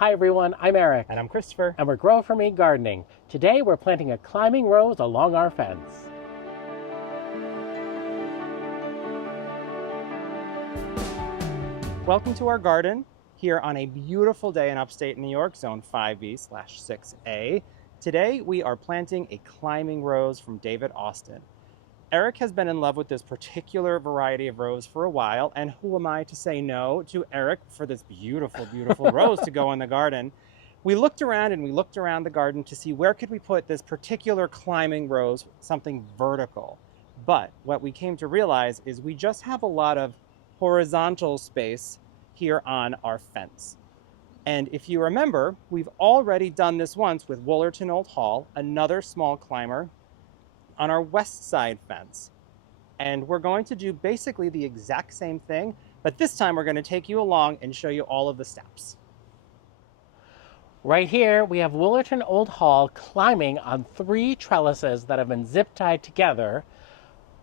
Hi everyone, I'm Eric. And I'm Christopher. And we're Grow For Me Gardening. Today we're planting a climbing rose along our fence. Welcome to our garden here on a beautiful day in upstate New York, Zone 5B/6A. Today we are planting a climbing rose from David Austin. Eric has been in love with this particular variety of rose for a while, and who am I to say no to Eric for this beautiful, beautiful rose to go in the garden? We looked around the garden to see where could we put this particular climbing rose, something vertical. But what we came to realize is we just have a lot of horizontal space here on our fence. And if you remember, we've already done this once with Woolerton Old Hall, another small climber, on our west side fence. And we're going to do basically the exact same thing, but this time we're going to take you along and show you all of the steps. Right here we have Woolerton Old Hall climbing on 3 trellises that have been zip tied together,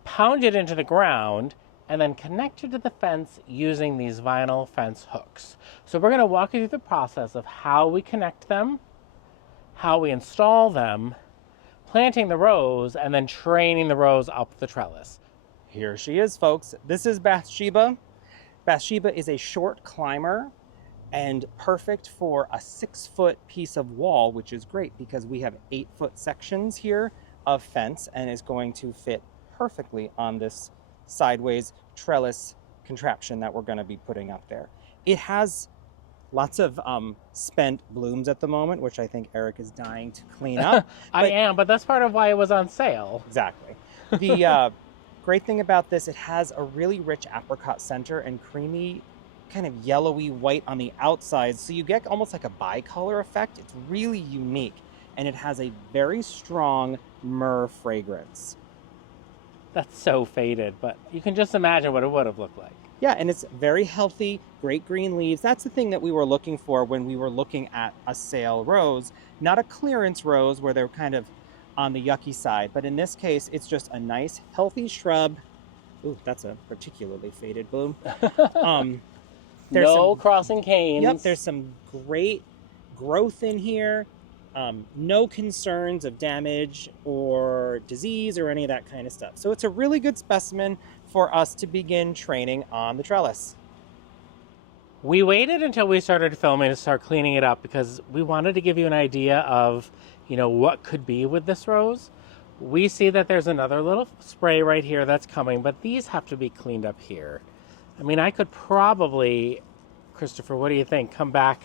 pounded into the ground, and then connected to the fence using these vinyl fence hooks. So we're going to walk you through the process of how we connect them, how we install them, planting the rose, and then training the rose up the trellis. Here she is, folks. This is Bathsheba. Bathsheba is a short climber and perfect for a 6-foot piece of wall, which is great because we have 8-foot sections here of fence and is going to fit perfectly on this sideways trellis contraption that we're going to be putting up there. It has lots of spent blooms at the moment, which I think Eric is dying to clean up. I am, but that's part of why it was on sale. Exactly. The great thing about this, it has a really rich apricot center and creamy, kind of yellowy white on the outside. So you get almost like a bicolor effect. It's really unique. And it has a very strong myrrh fragrance. That's so faded, but you can just imagine what it would have looked like. Yeah, and it's very healthy, great green leaves. That's the thing that we were looking for when we were looking at a sale rose, not a clearance rose where they're kind of on the yucky side. But in this case, it's just a nice, healthy shrub. Ooh, that's a particularly faded bloom. No crossing canes. Yep, there's some great growth in here. No concerns of damage or disease or any of that kind of stuff. So it's a really good specimen for us to begin training on the trellis. We waited until we started filming to start cleaning it up because we wanted to give you an idea of, what could be with this rose. We see that there's another little spray right here that's coming, but these have to be cleaned up here. I mean, I could probably, Christopher, what do you think? Come back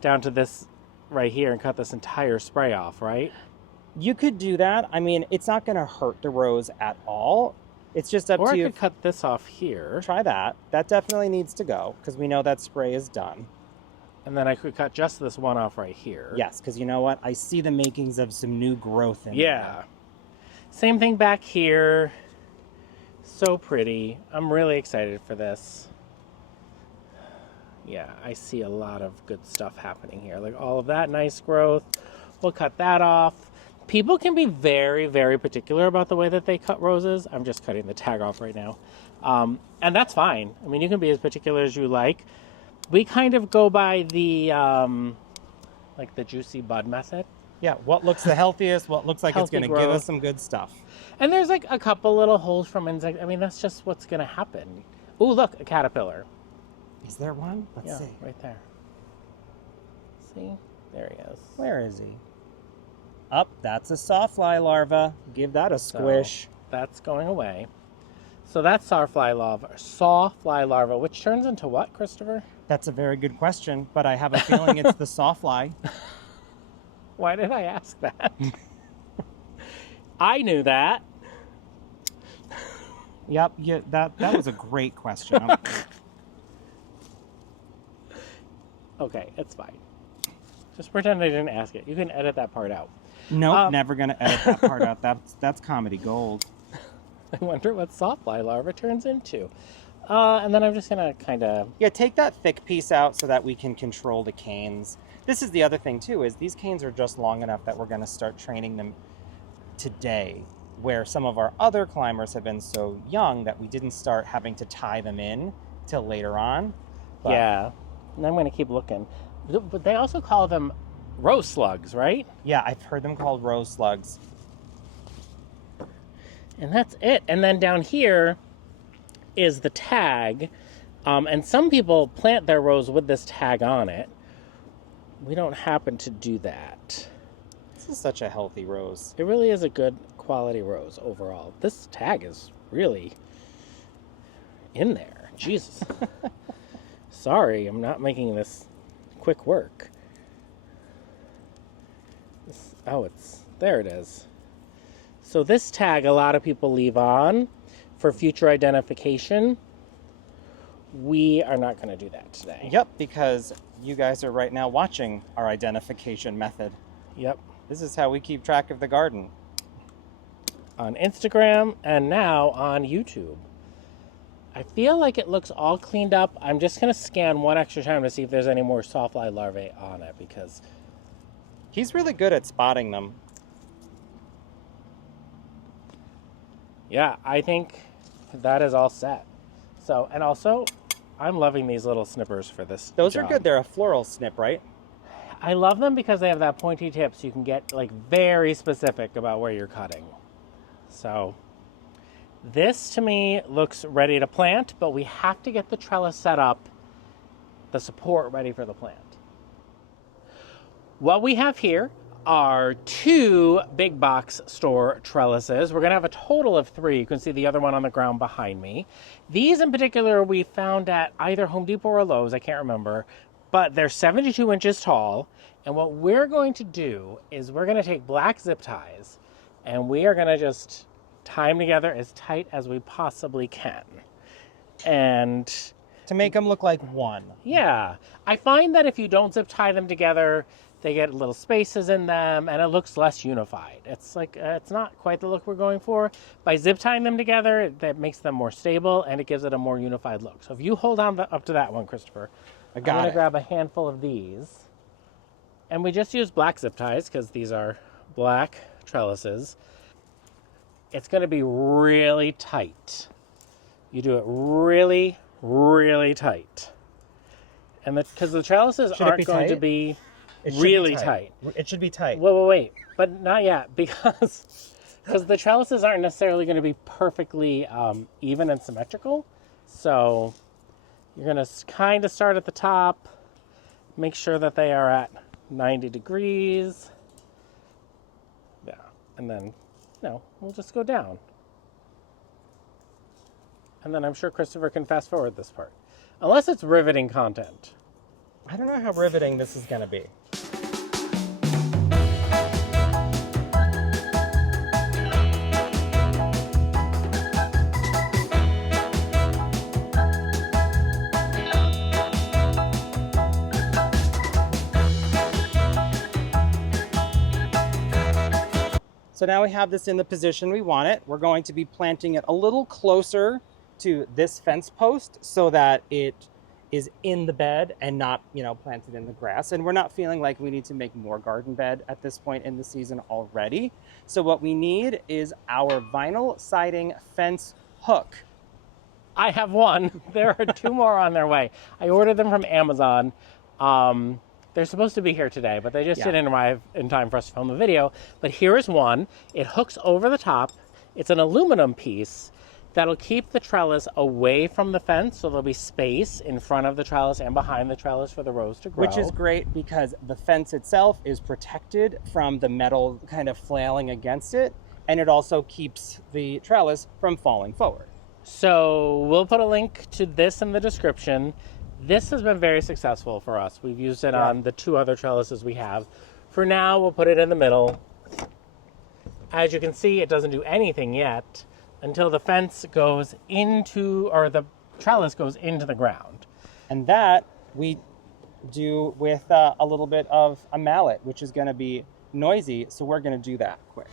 down to this right here and cut this entire spray off, right? You could do that. I mean, it's not going to hurt the rose at all. It's just up to you. Or I could cut this off here. Try that. That definitely needs to go because we know that spray is done. And then I could cut just this one off right here. Yes, because you know what? I see the makings of some new growth in there. Same thing back here. So pretty. I'm really excited for this. Yeah, I see a lot of good stuff happening here. Like all of that nice growth. We'll cut that off. People can be very, very particular about the way that they cut roses. I'm just cutting the tag off right now. And that's fine. I mean, you can be as particular as you like. We kind of go by the, like the juicy bud method. Yeah, what looks the healthiest, what looks like it's going to give us some good stuff. And there's like a couple little holes from insects. I mean, that's just what's going to happen. Ooh, look, a caterpillar. Is there one? Let's see. Right there. See? There he is. Where is he? Up, that's a sawfly larva. Give that a squish. So that's going away. So that's sawfly larva, which turns into what, Christopher? That's a very good question, but I have a feeling it's the sawfly. Why did I ask that? I knew that. Yep, yeah, that was a great question. Okay, it's fine. Just pretend I didn't ask it. You can edit that part out. Nope, never going to edit that part out. That's comedy gold. I wonder what sawfly larva turns into. And then I'm just going to kind of... Yeah, take that thick piece out so that we can control the canes. This is the other thing, too, is these canes are just long enough that we're going to start training them today, where some of our other climbers have been so young that we didn't start having to tie them in till later on. But... Yeah, and I'm going to keep looking. But they also call them rose slugs, right? Yeah, I've heard them called rose slugs. And that's it. And then down here is the tag. And some people plant their rose with this tag on it. We don't happen to do that. This is such a healthy rose. It really is a good quality rose overall. This tag is really in there. Jesus. Sorry, I'm not making this quick work. There it is. So this tag a lot of people leave on for future identification. We are not going to do that today. Yep, because you guys are right now watching our identification method. Yep. This is how we keep track of the garden. On Instagram and now on YouTube. I feel like it looks all cleaned up. I'm just going to scan one extra time to see if there's any more sawfly larvae on it, because he's really good at spotting them. Yeah, I think that is all set. So, and also, I'm loving these little snippers for this Those job. are good. They're a floral snip, right? I love them because they have that pointy tip, so you can get like very specific about where you're cutting. So this to me looks ready to plant, but we have to get the trellis set up, the support ready for the plant. What we have here are 2 big box store trellises. We're gonna have a total of 3. You can see the other one on the ground behind me. These in particular we found at either Home Depot or Lowe's, I can't remember, but they're 72 inches tall. And what we're going to do is we're gonna take black zip ties and we are gonna just tie them together as tight as we possibly can. And to make them look like one. Yeah, I find that if you don't zip tie them together, they get little spaces in them and it looks less unified. It's like, it's not quite the look we're going for. By zip tying them together, that makes them more stable and it gives it a more unified look. So if you hold on up to that one, Christopher, I'm gonna grab a handful of these. And we just use black zip ties because these are black trellises. It's gonna be really tight. You do it really, really tight. And because the trellises aren't going to be really tight. It should be tight. Wait, but not yet, because the trellises aren't necessarily going to be perfectly even and symmetrical. So you're going to kind of start at the top, make sure that they are at 90 degrees. Yeah, and then, we'll just go down. And then I'm sure Christopher can fast forward this part. Unless it's riveting content. I don't know how riveting this is going to be. So now we have this in the position we want it. We're going to be planting it a little closer to this fence post so that it is in the bed and not, planted in the grass. And we're not feeling like we need to make more garden bed at this point in the season already. So what we need is our vinyl siding fence hook. I have one. There are 2 more on their way. I ordered them from Amazon. They're supposed to be here today, but they just didn't arrive in time for us to film the video. But here is one. It hooks over the top. It's an aluminum piece that'll keep the trellis away from the fence, so there'll be space in front of the trellis and behind the trellis for the rose to grow. Which is great because the fence itself is protected from the metal kind of flailing against it, and it also keeps the trellis from falling forward. So we'll put a link to this in the description. This has been very successful for us. We've used it on the 2 other trellises we have. For now, we'll put it in the middle. As you can see, it doesn't do anything yet until the fence goes into, or the trellis goes into the ground. And that we do with a little bit of a mallet, which is going to be noisy, so we're going to do that quick.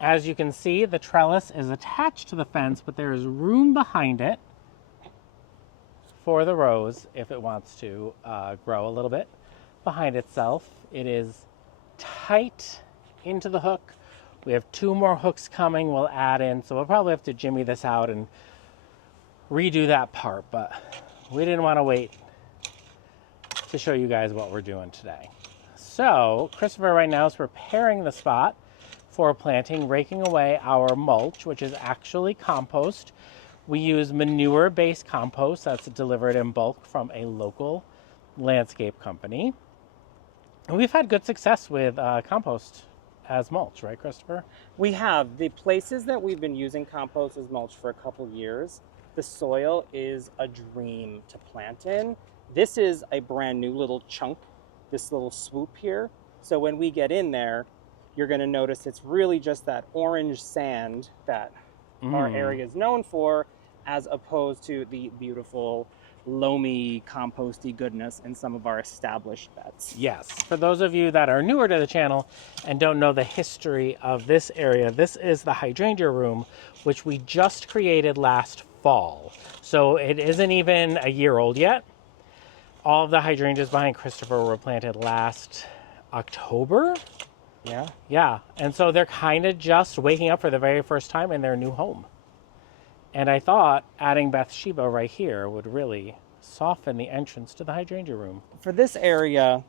As you can see, the trellis is attached to the fence, but there is room behind it for the rose if it wants to grow a little bit behind itself. It is tight into the hook. We have 2 more hooks coming we'll add in, so we'll probably have to jimmy this out and redo that part, but we didn't want to wait to show you guys what we're doing today. So Christopher right now is preparing the spot for planting, raking away our mulch, which is actually compost. We use manure-based compost that's delivered in bulk from a local landscape company. And we've had good success with compost as mulch, right, Christopher? We have. The places that we've been using compost as mulch for a couple years, the soil is a dream to plant in. This is a brand new little chunk, this little swoop here. So when we get in there, you're going to notice it's really just that orange sand that our area is known for, as opposed to the beautiful loamy, composty goodness in some of our established beds. Yes. For those of you that are newer to the channel and don't know the history of this area, this is the Hydrangea Room, which we just created last fall. So it isn't even a year old yet. All of the hydrangeas behind Christopher were planted last October. Yeah. Yeah. And so they're kind of just waking up for the very first time in their new home. And I thought adding Bathsheba right here would really soften the entrance to the Hydrangea Room. For this area,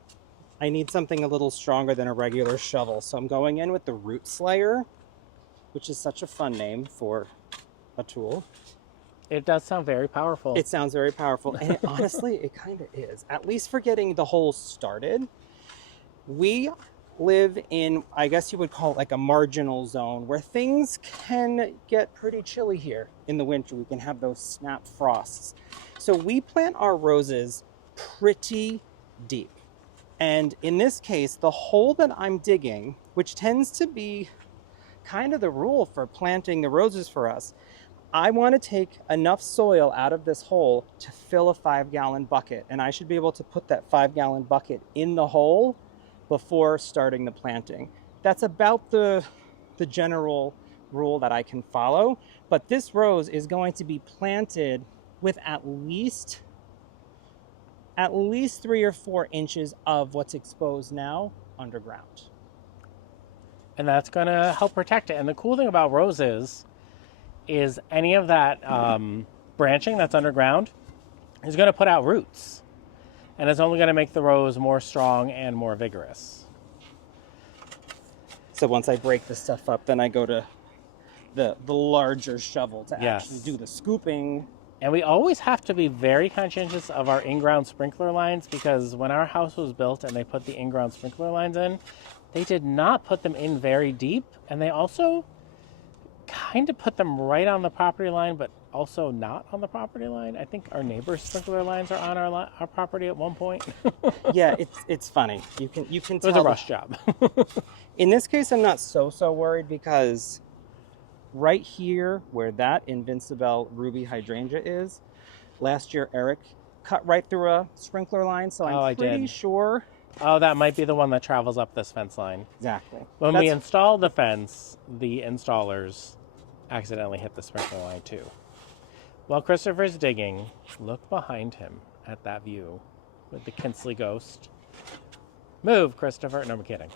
I need something a little stronger than a regular shovel. So I'm going in with the Root Slayer, which is such a fun name for a tool. It does sound very powerful. It sounds very powerful. And honestly, it kind of is. At least for getting the hole started. We live in, I guess you would call it like a marginal zone where things can get pretty chilly here in the winter. We can have those snap frosts. So we plant our roses pretty deep. And in this case, the hole that I'm digging, which tends to be kind of the rule for planting the roses for us, I want to take enough soil out of this hole to fill a 5-gallon bucket. And I should be able to put that 5-gallon bucket in the hole before starting the planting. That's about the general rule that I can follow. But this rose is going to be planted with at least 3 or 4 inches of what's exposed now underground. And that's going to help protect it. And the cool thing about roses is any of that branching that's underground is going to put out roots. And it's only going to make the rose more strong and more vigorous. So once I break this stuff up, then I go to the larger shovel to actually do the scooping. And we always have to be very conscientious of our in-ground sprinkler lines, because when our house was built and they put the in-ground sprinkler lines in, they did not put them in very deep. And they also kind of put them right on the property line, but also not on the property line. I think our neighbor's sprinkler lines are on our property at one point. Yeah, it's funny. You can It tell. was a rush job. In this case, I'm not so worried, because right here where that Invincible Ruby Hydrangea is, last year Eric cut right through a sprinkler line, so I'm pretty sure. Oh, that might be the one that travels up this fence line. Exactly. When we installed the fence, the installers accidentally hit the sprinkler line too. While Christopher's digging, look behind him at that view with the Kinsley ghost. Move, Christopher. No, I'm kidding.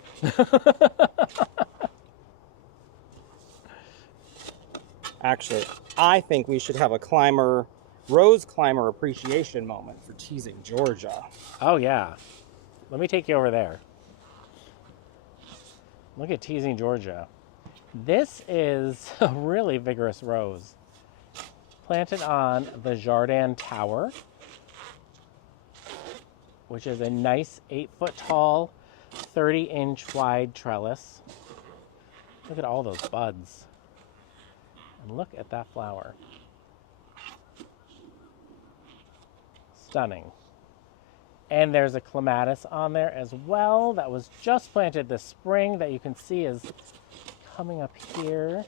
Actually, I think we should have a rose climber appreciation moment for teasing Georgia. Oh, yeah. Let me take you over there. Look at teasing Georgia. This is a really vigorous rose. Planted on the Jardin Tower, which is a nice 8-foot tall, 30-inch wide trellis. Look at all those buds. And look at that flower. Stunning. And there's a clematis on there as well that was just planted this spring that you can see is coming up here.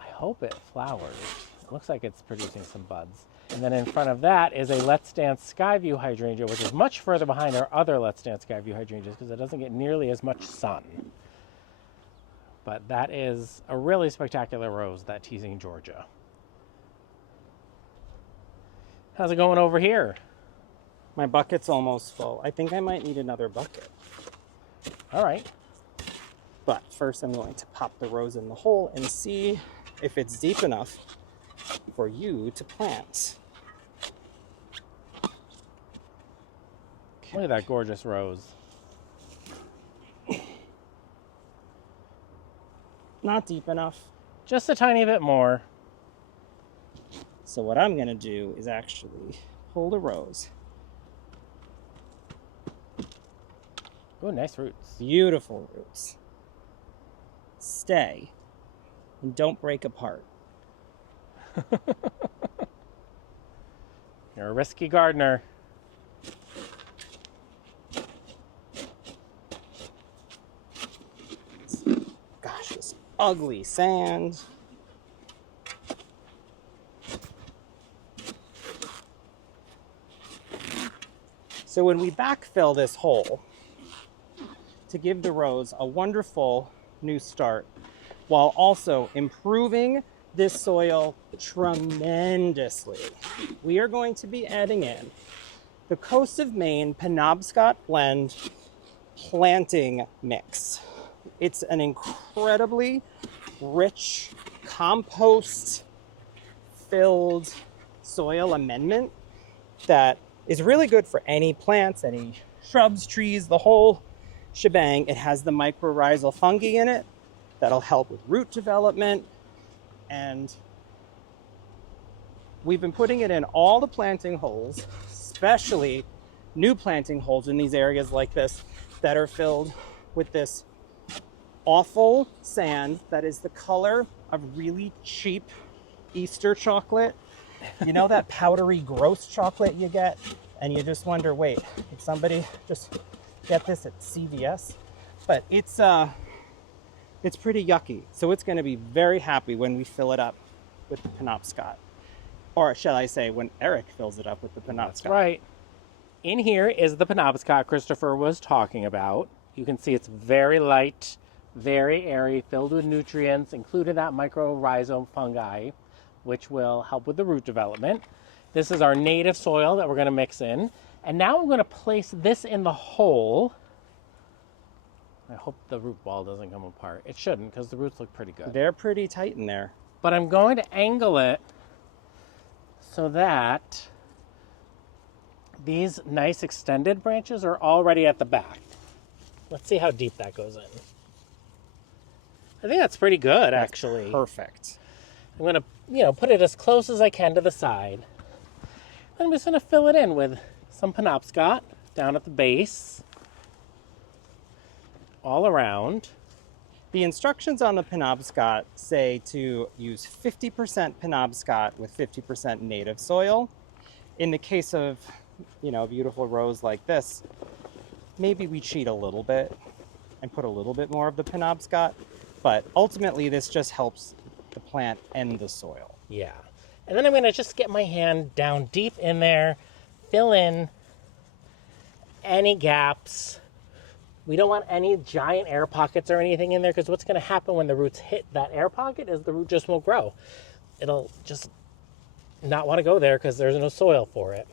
I hope it flowers. It looks like it's producing some buds. And then in front of that is a Let's Dance Skyview hydrangea, which is much further behind our other Let's Dance Skyview hydrangeas because it doesn't get nearly as much sun. But that is a really spectacular rose, that teasing Georgia. How's it going over here? My bucket's almost full. I think I might need another bucket. All right. But first I'm going to pop the rose in the hole and see if it's deep enough for you to plant. Look at that gorgeous rose. Not deep enough. Just a tiny bit more. So what I'm gonna do is actually pull the rose. Oh, nice roots. Beautiful roots. Stay and don't break apart. You're a risky gardener. Gosh, this ugly sand. So when we backfill this hole to give the rose a wonderful new start, while also improving this soil tremendously, we are going to be adding in the Coast of Maine Penobscot Blend planting mix. It's an incredibly rich compost-filled soil amendment that is really good for any plants, any shrubs, trees, the whole shebang. It has the mycorrhizal fungi in it that'll help with root development. And we've been putting it in all the planting holes, especially new planting holes in these areas like this that are filled with this awful sand that is the color of really cheap Easter chocolate. You know that powdery, gross chocolate you get? And you just wonder, wait, did somebody just get this at CVS? But it's pretty yucky. So it's going to be very happy when we fill it up with the Penobscot. Or shall I say, when Eric fills it up with the Penobscot. That's right. In here is the Penobscot Christopher was talking about. You can see it's very light, very airy, filled with nutrients, including that mycorrhizal fungi, which will help with the root development. This is our native soil that we're going to mix in. And now I'm going to place this in the hole. I hope the root ball doesn't come apart. It shouldn't, because the roots look pretty good. They're pretty tight in there. But I'm going to angle it so that these nice extended branches are already at the back. Let's see how deep that goes in. I think that's pretty good, actually. Perfect. I'm going to, put it as close as I can to the side. I'm just going to fill it in with some Penobscot down at the base, all around. The instructions on the Penobscot say to use 50% Penobscot with 50% native soil. In the case of, a beautiful rose like this, maybe we cheat a little bit and put a little bit more of the Penobscot, but ultimately this just helps the plant and the soil. Yeah. And then I'm going to just get my hand down deep in there, fill in any gaps. We don't want any giant air pockets or anything in there, because what's going to happen when the roots hit that air pocket is the root just won't grow. It'll just not want to go there because there's no soil for it.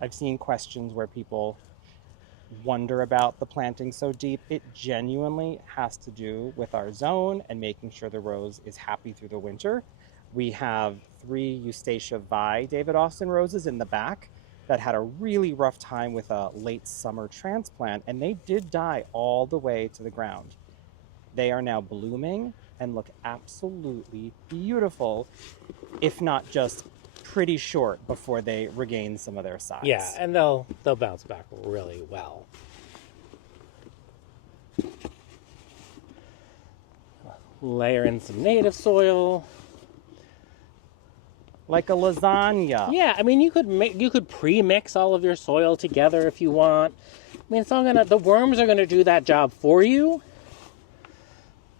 I've seen questions where people wonder about the planting so deep. It genuinely has to do with our zone and making sure the rose is happy through the winter. We have 3 Eustacia Vi David Austin roses in the back that had a really rough time with a late summer transplant, and they did die all the way to the ground. They are now blooming and look absolutely beautiful, if not just pretty short before they regain some of their size. Yeah, and they'll bounce back really well. Layer in some native soil. Like a lasagna. Yeah, I mean you could pre-mix all of your soil together if you want. I mean the worms are gonna do that job for you.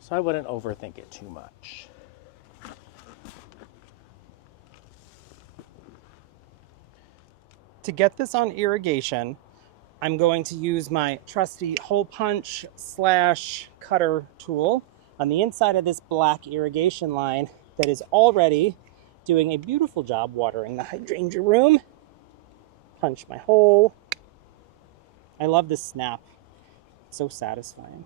So I wouldn't overthink it too much. To get this on irrigation, I'm going to use my trusty hole punch / cutter tool. on the inside of this black irrigation line that is already doing a beautiful job watering the hydrangea room. Punch my hole. I love this snap. It's so satisfying.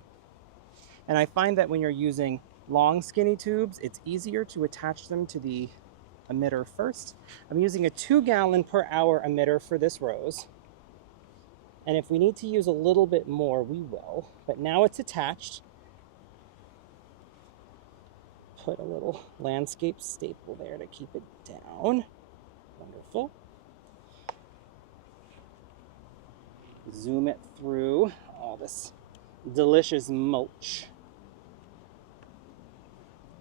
And I find that when you're using long skinny tubes, it's easier to attach them to the emitter first. I'm using a 2-gallon per hour emitter for this rose. And if we need to use a little bit more, we will. But now it's attached. Put a little landscape staple there to keep it down. Wonderful. Zoom it through all this delicious mulch.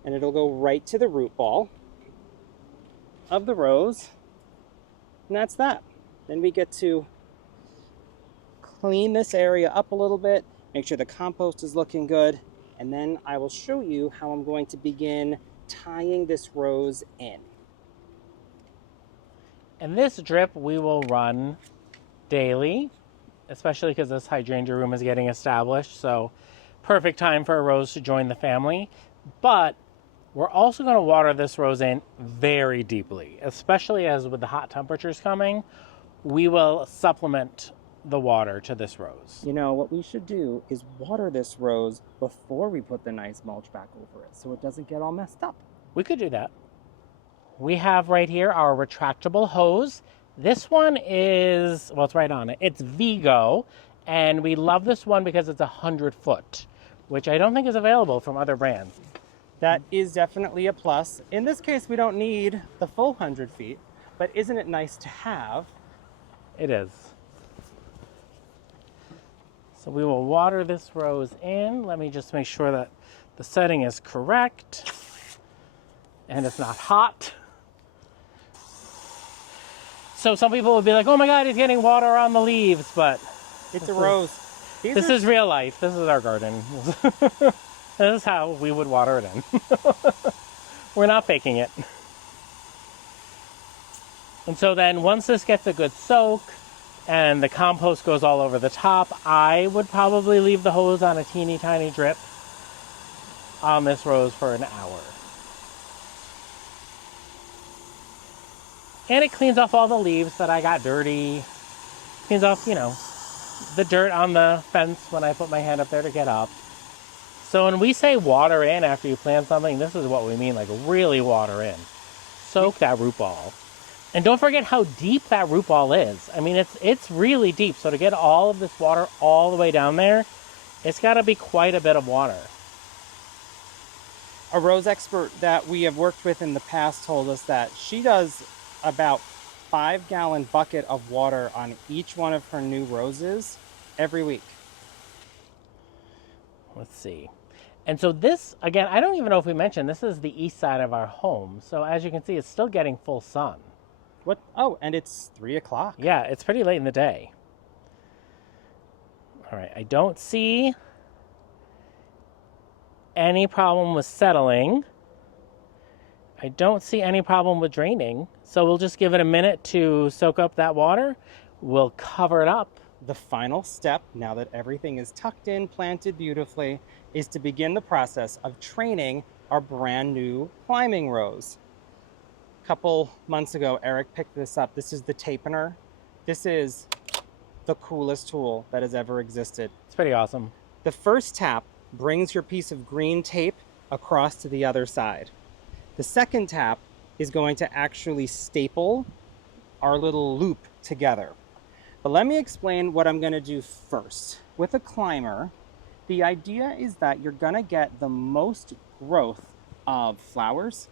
And it'll go right to the root ball of the rose. And that's that. Then we get to clean this area up a little bit, make sure the compost is looking good, and then I will show you how I'm going to begin tying this rose in. And this drip we will run daily, especially because this hydrangea room is getting established, so perfect time for a rose to join the family. But we're also going to water this rose in very deeply, especially as with the hot temperatures coming, we will supplement the water to this rose. You know, what we should do is water this rose before we put the nice mulch back over it so it doesn't get all messed up. We could do that. We have right here our retractable hose. This one is, well, it's right on it. It's Vigo, and we love this one because it's 100-foot, which I don't think is available from other brands. That is definitely a plus. In this case, we don't need the full 100 feet, but isn't it nice to have? It is. So we will water this rose in. Let me just make sure that the setting is correct and it's not hot. So some people would be like, oh my God, he's getting water on the leaves, but it's a rose. This is real life. This is our garden. This is how we would water it in. We're not faking it. And so then once this gets a good soak and the compost goes all over the top, I would probably leave the hose on a teeny tiny drip on this rose for an hour. And it cleans off all the leaves that I got dirty. Cleans off, you know, the dirt on the fence when I put my hand up there to get up. So when we say water in after you plant something, this is what we mean, like really water in. Soak that root ball. And don't forget how deep that root ball is. I mean, it's really deep. So to get all of this water all the way down there, it's got to be quite a bit of water. A rose expert that we have worked with in the past told us that she does about 5-gallon bucket of water on each one of her new roses every week. Let's see. And so this, again, I don't even know if we mentioned, this is the east side of our home. So as you can see, it's still getting full sun. What? Oh, and it's 3 o'clock. Yeah, it's pretty late in the day. All right, I don't see any problem with settling. I don't see any problem with draining. So we'll just give it a minute to soak up that water. We'll cover it up. The final step, now that everything is tucked in, planted beautifully, is to begin the process of training our brand new climbing rose. A couple months ago, Eric picked this up. This is the tapener. This is the coolest tool that has ever existed. It's pretty awesome. The first tap brings your piece of green tape across to the other side. The second tap is going to actually staple our little loop together. But let me explain what I'm going to do first. With a climber, the idea is that you're going to get the most growth of flowers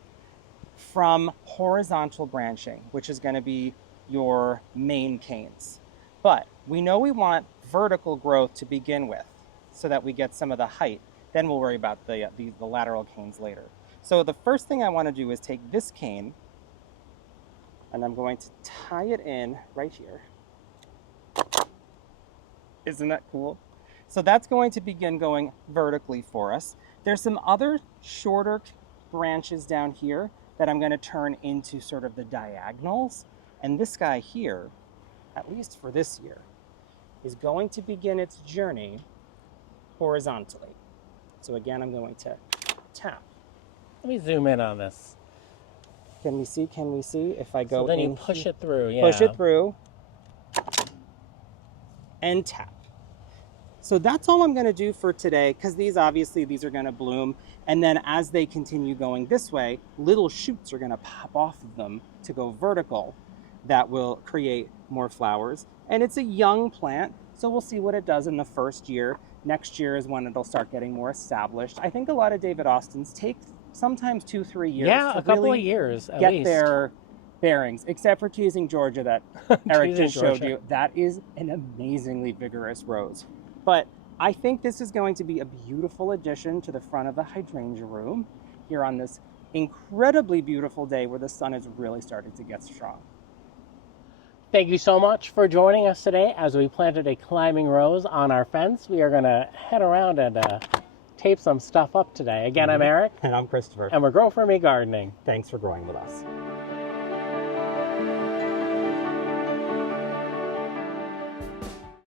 from horizontal branching, which is going to be your main canes. But we know we want vertical growth to begin with so that we get some of the height. Then we'll worry about the lateral canes later. So the first thing I want to do is take this cane and I'm going to tie it in right here. Isn't that cool? So that's going to begin going vertically for us. There's some other shorter branches down here that I'm going to turn into sort of the diagonals. And this guy here, at least for this year, is going to begin its journey horizontally. So again, I'm going to tap. Let me zoom in on this. Can we see? Can we see? If I go So then in you push it through, yeah. push it through, and tap. So that's all I'm going to do for today, because these are going to bloom, and then as they continue going this way, little shoots are going to pop off of them to go vertical. That will create more flowers, and it's a young plant, so we'll see what it does in the first year. Next year is when it'll start getting more established. I think a lot of David Austins take sometimes 2-3 years Yeah, to a couple really of years at get least. their bearings, except for Teasing Georgia that Eric Teasing just showed Georgia. you. That is an amazingly vigorous rose. But I think this is going to be a beautiful addition to the front of the Hydrangea Room here on this incredibly beautiful day where the sun is really starting to get strong. Thank you so much for joining us today as we planted a climbing rose on our fence. We are going to head around and tape some stuff up today. Again, I'm Eric. And I'm Christopher. And we're Grow For Me Gardening. Thanks for growing with us.